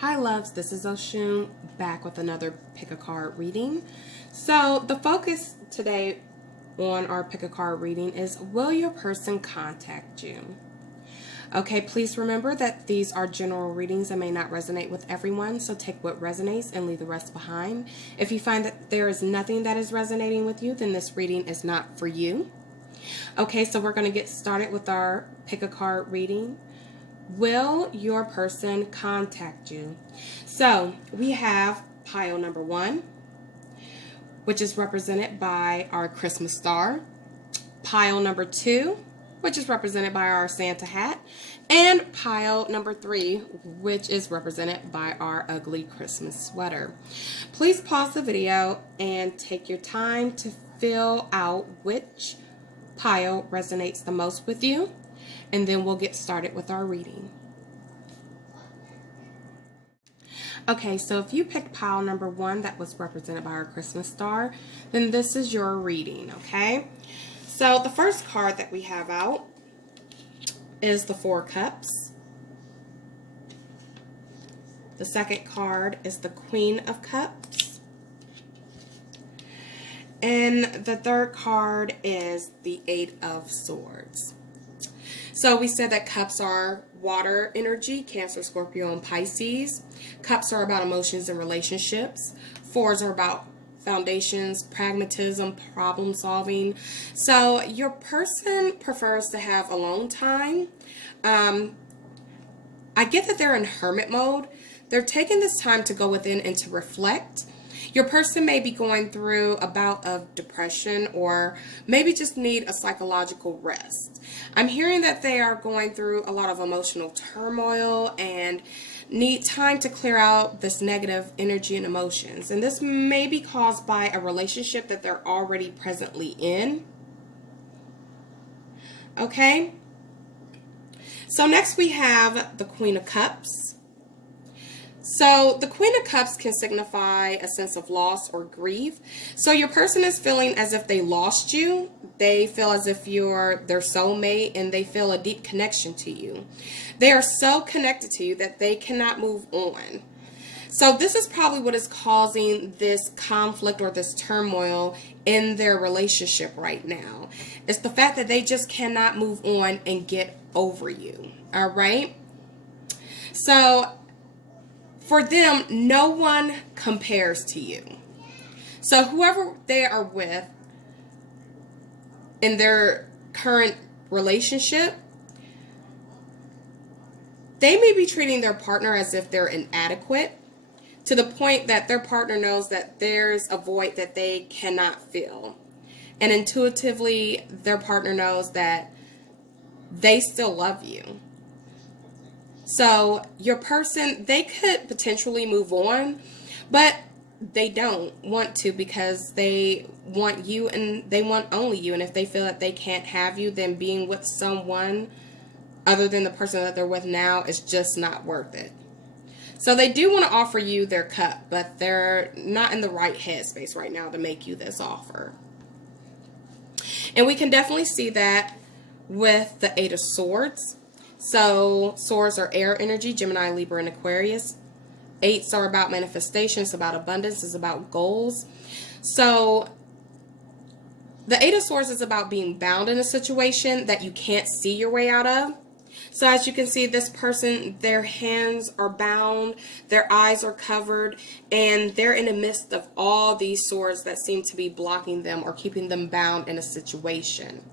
Hi loves, this is Oshun back with another pick a card reading. So the focus today on our pick a card reading is, will your person contact you? Okay, please remember that these are general readings and may not resonate with everyone, so take what resonates and leave the rest behind. If you find that there is nothing that is resonating with you, then this reading is not for you. Okay, so we're going to get started with our pick a card reading. Will your person contact you? So we have pile number 1, which is represented by our Christmas star. Pile number 2, which is represented by our Santa hat. And pile number 3, which is represented by our ugly Christmas sweater. Please pause the video and take your time to fill out which pile resonates the most with you, and then we'll get started with our reading. Okay, so if you picked pile number 1 that was represented by our Christmas star, then this is your reading, okay? So the first card that we have out is the 4 Cups. The second card is the Queen of Cups. And the third card is the 8 of Swords. So we said that cups are water energy, Cancer, Scorpio, and Pisces. Cups are about emotions and relationships. 4s are about foundations, pragmatism, problem solving. So your person prefers to have alone time. I get that they're in hermit mode. They're taking this time to go within and to reflect. Your person may be going through a bout of depression or maybe just need a psychological rest. I'm hearing that they are going through a lot of emotional turmoil and need time to clear out this negative energy and emotions. And this may be caused by a relationship that they're already presently in. Okay? So next we have the Queen of Cups. So the Queen of Cups can signify a sense of loss or grief. So your person is feeling as if they lost you. They feel as if you're their soulmate and they feel a deep connection to you. They are so connected to you that they cannot move on. So this is probably what is causing this conflict or this turmoil in their relationship right now. It's the fact that they just cannot move on and get over you. All right? So for them, no one compares to you. So whoever they are with in their current relationship, they may be treating their partner as if they're inadequate, to the point that their partner knows that there's a void that they cannot fill. And intuitively, their partner knows that they still love you. So your person, they could potentially move on, but they don't want to because they want you and they want only you. And if they feel that they can't have you, then being with someone other than the person that they're with now is just not worth it. So they do want to offer you their cup, but they're not in the right headspace right now to make you this offer. And we can definitely see that with the 8 of Swords. So swords are air energy, Gemini, Libra, and Aquarius. 8s are about manifestation. It's about abundance. It's about goals. So the 8 of Swords is about being bound in a situation that you can't see your way out of. So as you can see, this person, their hands are bound, their eyes are covered, and they're in the midst of all these swords that seem to be blocking them or keeping them bound in a situation.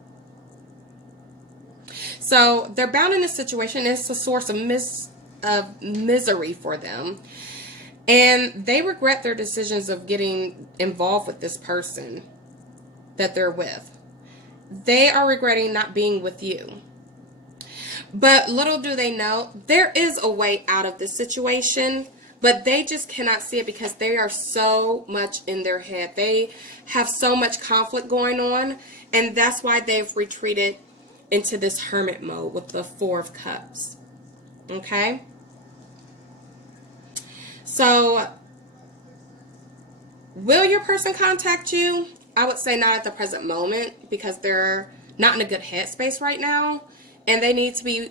So they're bound in a situation. It's a source of misery for them. And they regret their decisions of getting involved with this person that they're with. They are regretting not being with you. But little do they know, there is a way out of this situation, but they just cannot see it because they are so much in their head. They have so much conflict going on, and that's why they've retreated into this hermit mode with the 4 of Cups. Okay? So, will your person contact you? I would say not at the present moment because they're not in a good headspace right now and they need to be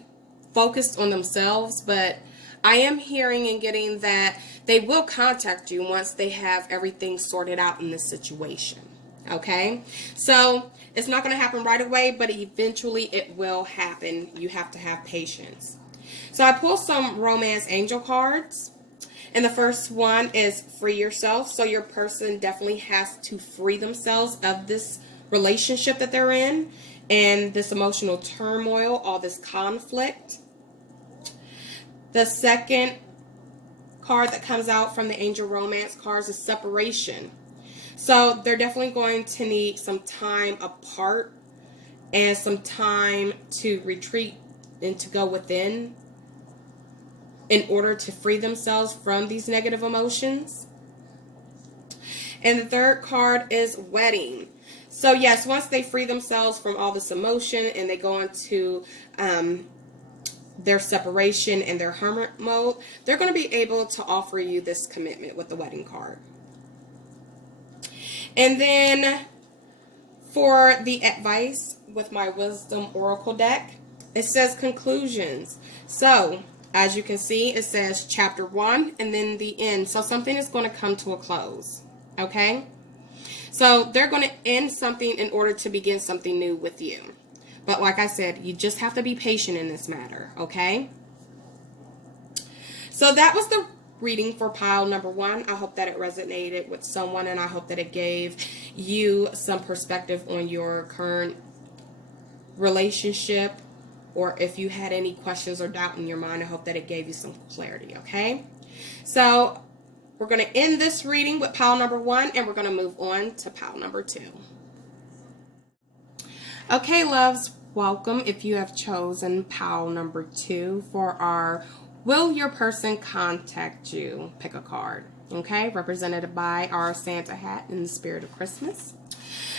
focused on themselves. But I am hearing and getting that they will contact you once they have everything sorted out in this situation. Okay? So it's not going to happen right away, but eventually it will happen. You have to have patience. So I pulled some romance angel cards. And the first one is free yourself. So your person definitely has to free themselves of this relationship that they're in and this emotional turmoil, all this conflict. The second card that comes out from the angel romance cards is separation. So they're definitely going to need some time apart and some time to retreat and to go within in order to free themselves from these negative emotions. And the third card is wedding. So yes, once they free themselves from all this emotion and they go into their separation and their hermit mode, they're going to be able to offer you this commitment with the wedding card. And then for the advice with my Wisdom Oracle deck, it says conclusions. So as you can see, it says chapter 1 and then the end. So something is going to come to a close. Okay? So they're going to end something in order to begin something new with you. But like I said, you just have to be patient in this matter. Okay? So that was the reading for pile number 1. I hope that it resonated with someone, and I hope that it gave you some perspective on your current relationship. Or if you had any questions or doubt in your mind, I hope that it gave you some clarity, okay? So we're going to end this reading with pile number 1, and we're going to move on to pile number 2. Okay, loves, welcome if you have chosen pile number 2 for our Will Your Person Contact You? Pick a card, okay? Represented by our Santa hat in the spirit of Christmas.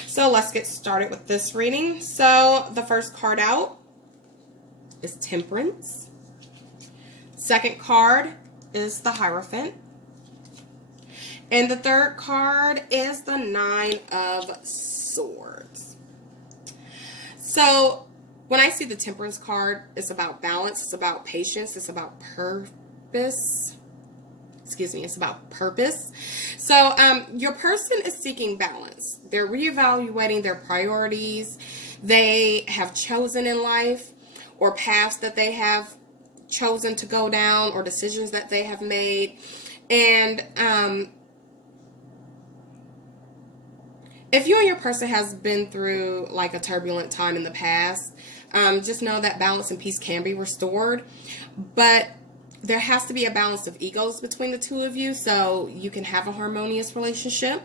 So let's get started with this reading. So the first card out is Temperance. Second card is the Hierophant. And the third card is the Nine of Swords. So when I see the Temperance card, it's about balance, it's about patience, it's about purpose. It's about purpose. So your person is seeking balance. They're reevaluating their priorities. They have chosen in life, or paths that they have chosen to go down, or decisions that they have made. And if you and your person has been through like a turbulent time in the past, just know that balance and peace can be restored. But there has to be a balance of egos between the two of you so you can have a harmonious relationship.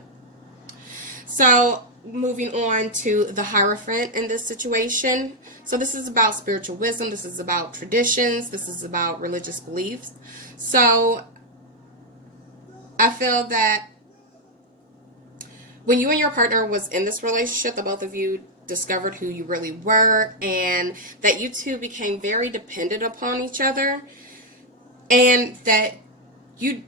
So moving on to the Hierophant in this situation. So this is about spiritual wisdom. This is about traditions. This is about religious beliefs. So I feel that when you and your partner was in this relationship, the both of you discovered who you really were, and that you two became very dependent upon each other, and that you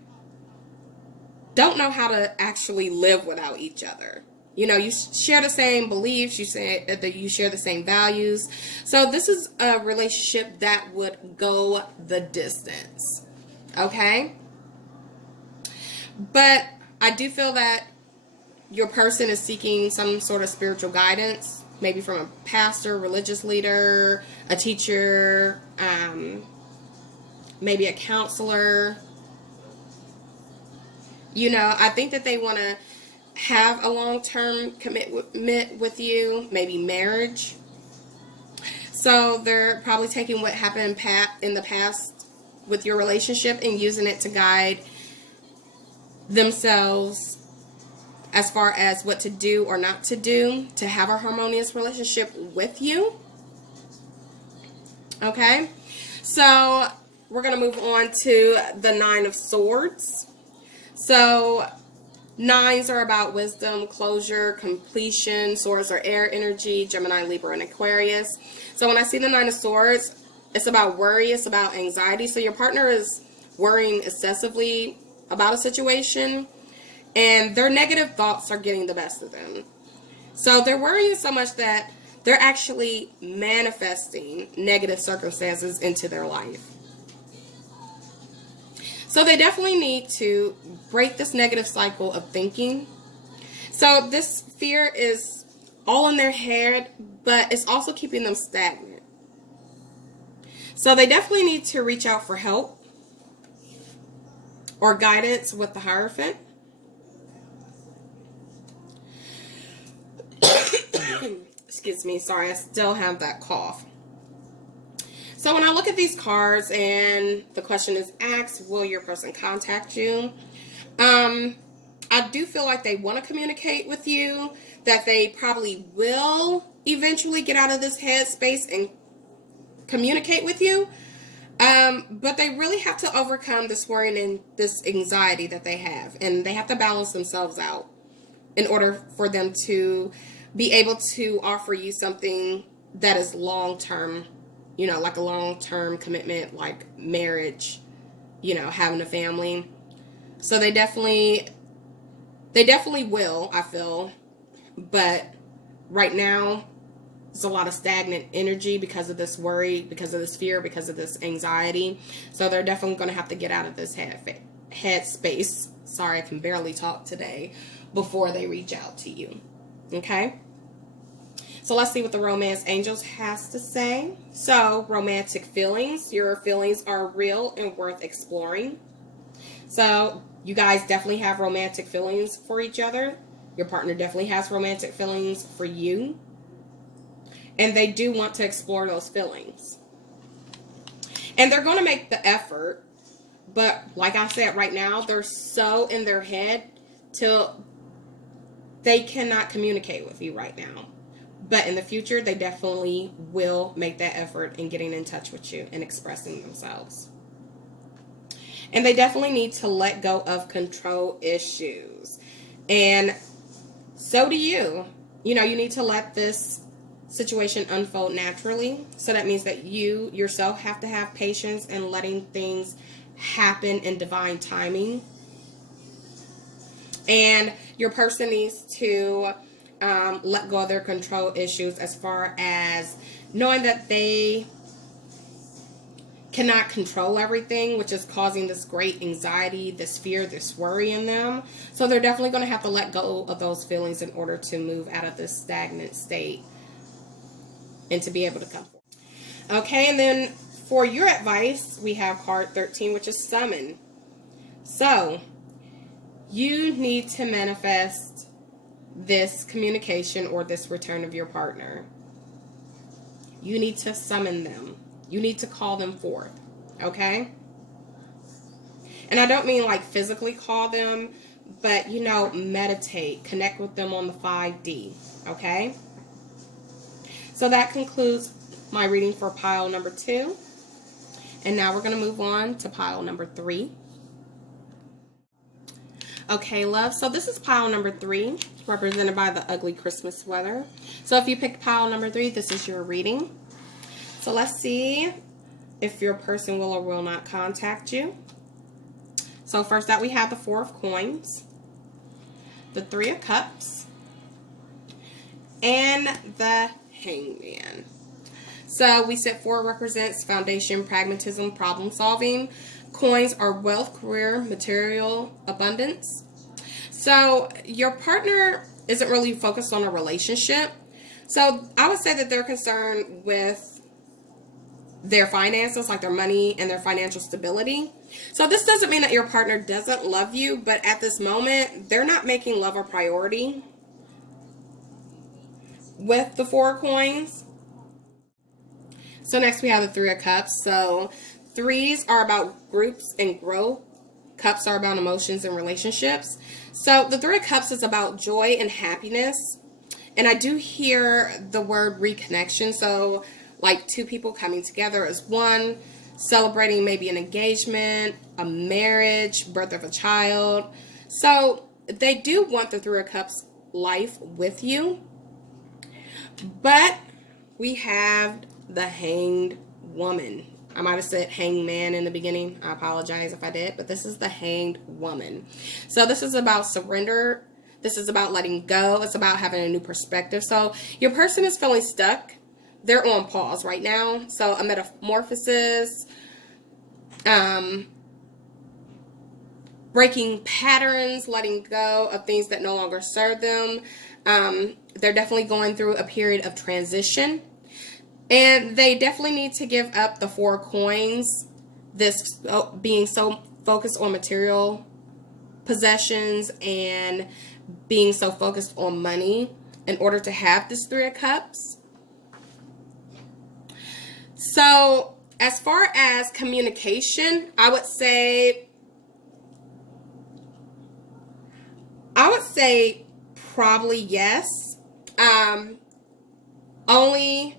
don't know how to actually live without each other. You know, you share the same beliefs, you say that you share the same values. So this is a relationship that would go the distance. Okay? But I do feel that your person is seeking some sort of spiritual guidance, maybe from a pastor, religious leader, a teacher, maybe a counselor. You know, I think that they want to have a long-term commitment with you, maybe marriage. So they're probably taking what happened in the past with your relationship and using it to guide themselves as far as what to do or not to do to have a harmonious relationship with you. Okay? So we're going to move on to the Nine of Swords. So nines are about wisdom, closure, completion. Swords are air energy, Gemini, Libra, and Aquarius. So when I see the Nine of Swords, it's about worry, it's about anxiety. So your partner is worrying excessively about a situation, and their negative thoughts are getting the best of them. So they're worrying so much that they're actually manifesting negative circumstances into their life. So they definitely need to break this negative cycle of thinking. So this fear is all in their head, but it's also keeping them stagnant. So they definitely need to reach out for help or guidance with the Hierophant. Excuse me, sorry, I still have that cough. So when I look at these cards and the question is asked, will your person contact you? I do feel like they want to communicate with you, that they probably will eventually get out of this headspace and communicate with you. But they really have to overcome this worry and this anxiety that they have. And they have to balance themselves out in order for them to be able to offer you something that is long-term, like a long-term commitment, like marriage, having a family. So they definitely will, I feel. But right now, there's a lot of stagnant energy because of this worry, because of this fear, because of this anxiety. So they're definitely going to have to get out of this head space. Sorry, I can barely talk today, before they reach out to you. Okay? So let's see what the romance angels has to say. So, romantic feelings. Your feelings are real and worth exploring. So, you guys definitely have romantic feelings for each other. Your partner definitely has romantic feelings for you. And they do want to explore those feelings. And they're going to make the effort. But like I said, right now, they're so in their head till they cannot communicate with you right now. But in the future, they definitely will make that effort in getting in touch with you and expressing themselves. And they definitely need to let go of control issues. And so do you. You need to let this situation unfold naturally. So that means that you yourself have to have patience in letting things happen in divine timing. And your person needs to let go of their control issues, as far as knowing that they cannot control everything, which is causing this great anxiety, this fear, this worry in them. So they're definitely going to have to let go of those feelings in order to move out of this stagnant state and to be able to come forward. Okay, and then for your advice, we have card 13, which is summon. So you need to manifest this communication or this return of your partner. You need to summon them. You need to call them forth. Okay? And I don't mean like physically call them, but meditate, connect with them on the 5D. Okay? So that concludes my reading for pile number 2. And now we're going to move on to pile number 3. Okay, love. So this is pile number 3, represented by the ugly Christmas weather. So if you picked pile number 3, this is your reading. So let's see if your person will or will not contact you. So first out, we have the 4 of Coins, the 3 of Cups, and the Hangman. So we said 4 represents foundation, pragmatism, problem solving. Coins are wealth, career, material, abundance. So your partner isn't really focused on a relationship. So I would say that they're concerned with their finances, like their money and their financial stability. So this doesn't mean that your partner doesn't love you, but at this moment, they're not making love a priority with the 4 of Coins. So next we have the 3 of Cups. So 3s are about groups and growth. Cups are about emotions and relationships. So the 3 of Cups is about joy and happiness. And I do hear the word reconnection. So like 2 people coming together as one, celebrating maybe an engagement, a marriage, birth of a child. So they do want the 3 of Cups life with you. But we have the Hanged Woman. I might have said hangman in the beginning. I apologize if I did, but this is the Hanged Woman. So this is about surrender. This is about letting go. It's about having a new perspective. So your person is feeling stuck. They're on pause right now. So a metamorphosis, breaking patterns, letting go of things that no longer serve them. They're definitely going through a period of transition. And they definitely need to give up the 4 coins, this being so focused on material possessions and being so focused on money in order to have this 3 of Cups. So as far as communication, I would say probably yes. Only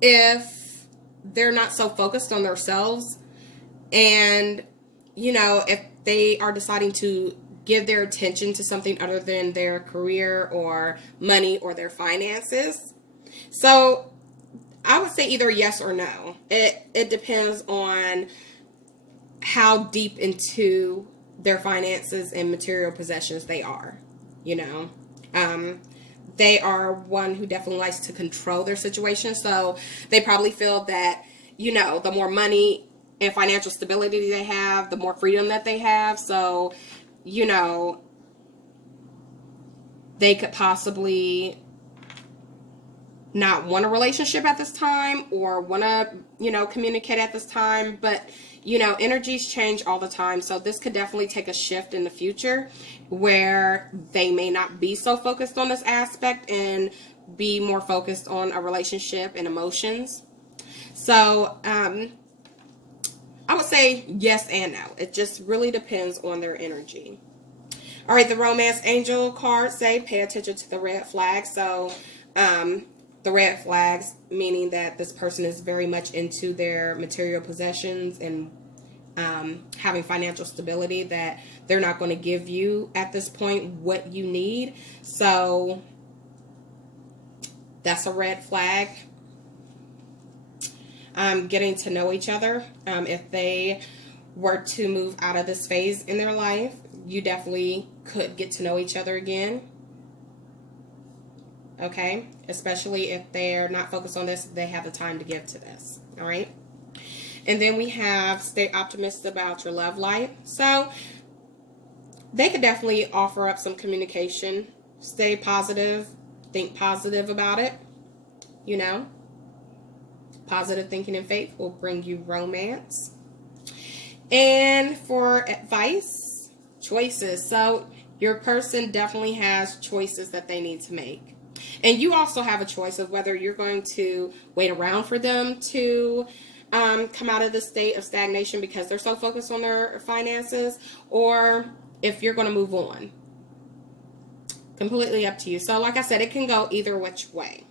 if they're not so focused on themselves, and if they are deciding to give their attention to something other than their career or money or their finances. So I would say either yes or no. It depends on how deep into their finances and material possessions they are. They are one who definitely likes to control their situation. So they probably feel that, the more money and financial stability they have, the more freedom that they have. So, they could possibly not want a relationship at this time or want to, communicate at this time. But, energies change all the time. So this could definitely take a shift in the future where they may not be so focused on this aspect and be more focused on a relationship and emotions. So, I would say yes and no. It just really depends on their energy. All right, the romance angel cards say pay attention to the red flags. So, the red flags meaning that this person is very much into their material possessions and having financial stability, that they're not going to give you at this point what you need. So that's a red flag. Getting to know each other. If they were to move out of this phase in their life, you definitely could get to know each other again. Okay, especially if they're not focused on this, they have the time to give to this. All right, and then we have stay optimistic about your love life. So they could definitely offer up some communication. Stay positive, think positive about it. Positive thinking and faith will bring you romance. And for advice, choices. So your person definitely has choices that they need to make. And you also have a choice of whether you're going to wait around for them to come out of the state of stagnation because they're so focused on their finances, or if you're going to move on. Completely up to you. So like I said, it can go either which way.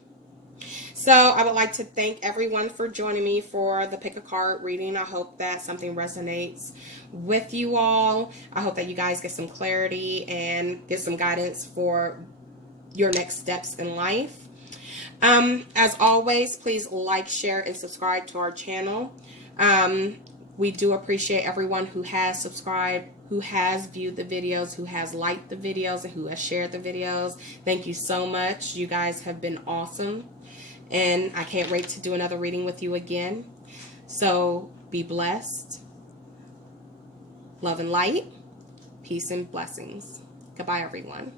So I would like to thank everyone for joining me for the Pick a Card reading. I hope that something resonates with you all. I hope that you guys get some clarity and get some guidance for your next steps in life. As always, please like, share, and subscribe to our channel. We do appreciate everyone who has subscribed, who has viewed the videos, who has liked the videos, and who has shared the videos. Thank you so much. You guys have been awesome. And I can't wait to do another reading with you again. So be blessed. Love and light. Peace and blessings. Goodbye, everyone.